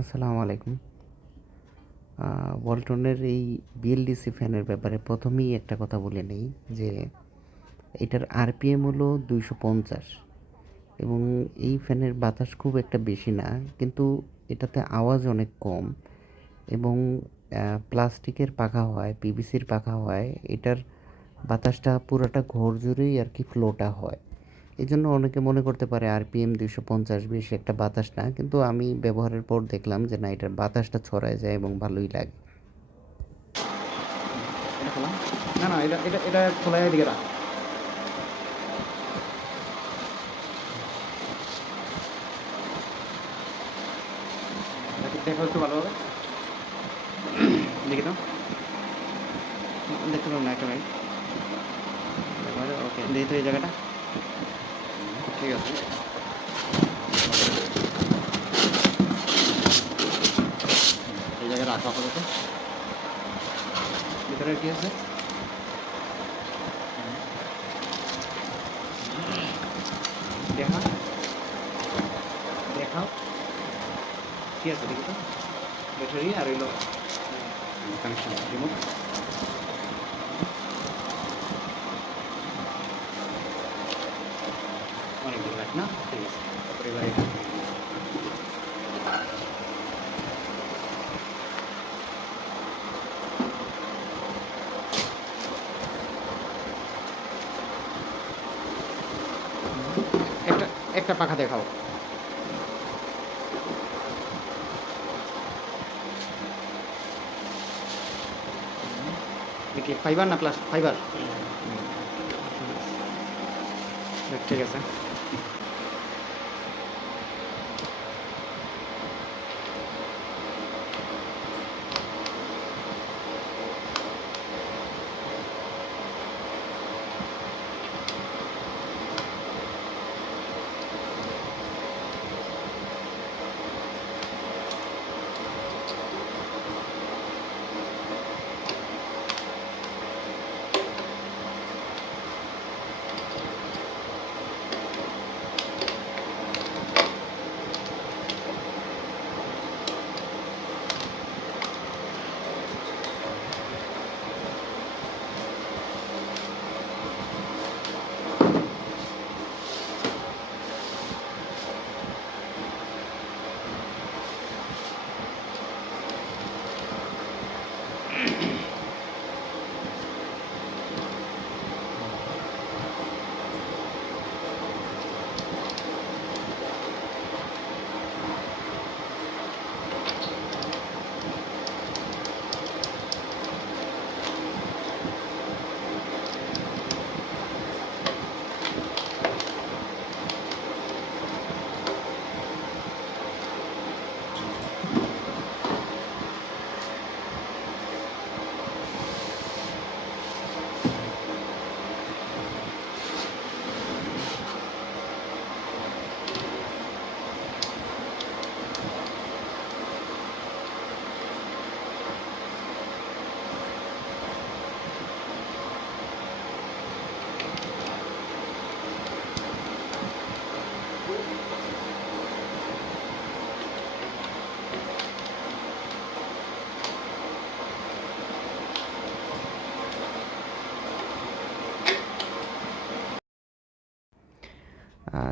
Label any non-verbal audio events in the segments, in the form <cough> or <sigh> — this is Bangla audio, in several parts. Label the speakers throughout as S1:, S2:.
S1: আসসালামু আলাইকুম। আহ, ওয়ালটনের এই বিএলডিসি ফ্যানের ব্যাপারে প্রথমেই একটা কথা বলে নেই যে এটার আরপিএম হলো দুইশো পঞ্চাশ এবং এই ফ্যানের বাতাস খুব একটা বেশি না কিন্তু এটাতে আওয়াজ অনেক কম এবং প্লাস্টিকের পাখা হয় পিভিসির পাখা হয় এটার বাতাসটা পুরোটা ঘর জুড়েই আর কি ফ্লোটা হয়। এই জন্য অনেকে মনে করতে পারে আরপিএম দুইশো পঞ্চাশ বেশি একটা বাতাস না। কিন্তু আমি ব্যবহারের পর দেখলাম যে না, এটার বাতাসটা ছড়ায় যায় এবং ভালোই লাগে।
S2: দেখতে পাবো না, একটা মিনিট। ওকে, দেখি তো এই জায়গাটা। ঠিক আছে। এই জায়গায় রাখা আপাতত। ভিতরে কি আছে? দেখা দেখাও। কি আছে, দেখি তো। ব্যাটারি আর হইল কানেকশন রিমোট অনেকগুলো লাইট না ঠিক আছে তারপরে এবার এটা একটা পাখা দেখাও। দেখি ফাইবার না প্লাস ফাইবার ঠিক আছে।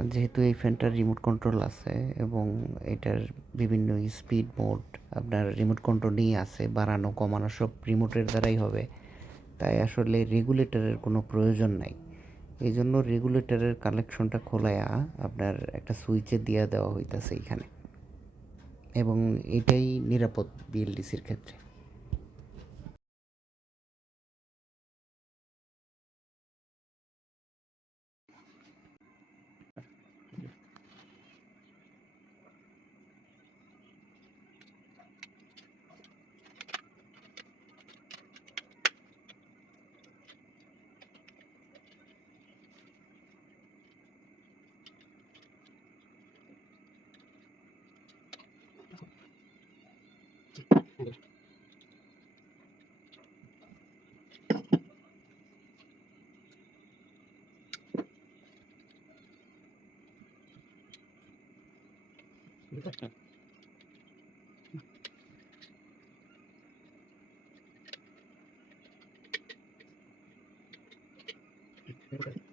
S1: যেহেতু এই ফ্যানটার রিমোট কন্ট্রোল আছে এবং এটার বিভিন্ন স্পিড মোড আপনার রিমোট কন্ট্রোলই আছে, বাড়ানো, কমানো সব রিমোটের দ্বারাই হবে। তাই আসলে রেগুলেটরের কোনো প্রয়োজন নাই। এই জন্য রেগুলেটরের কালেকশনটা খোলায়া আপনার একটা সুইচে দিয়ে দেওয়া হইতাছে এইখানে। এবং এটাই নিরাপদ বিএলডিসির ক্ষেত্রে। <laughs>
S3: Thank you.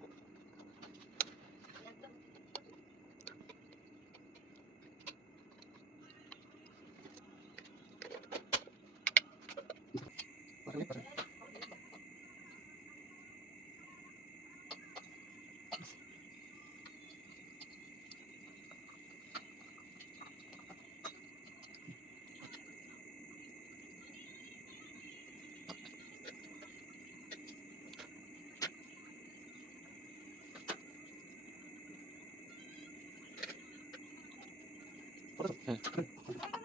S3: पड़ सकते हैं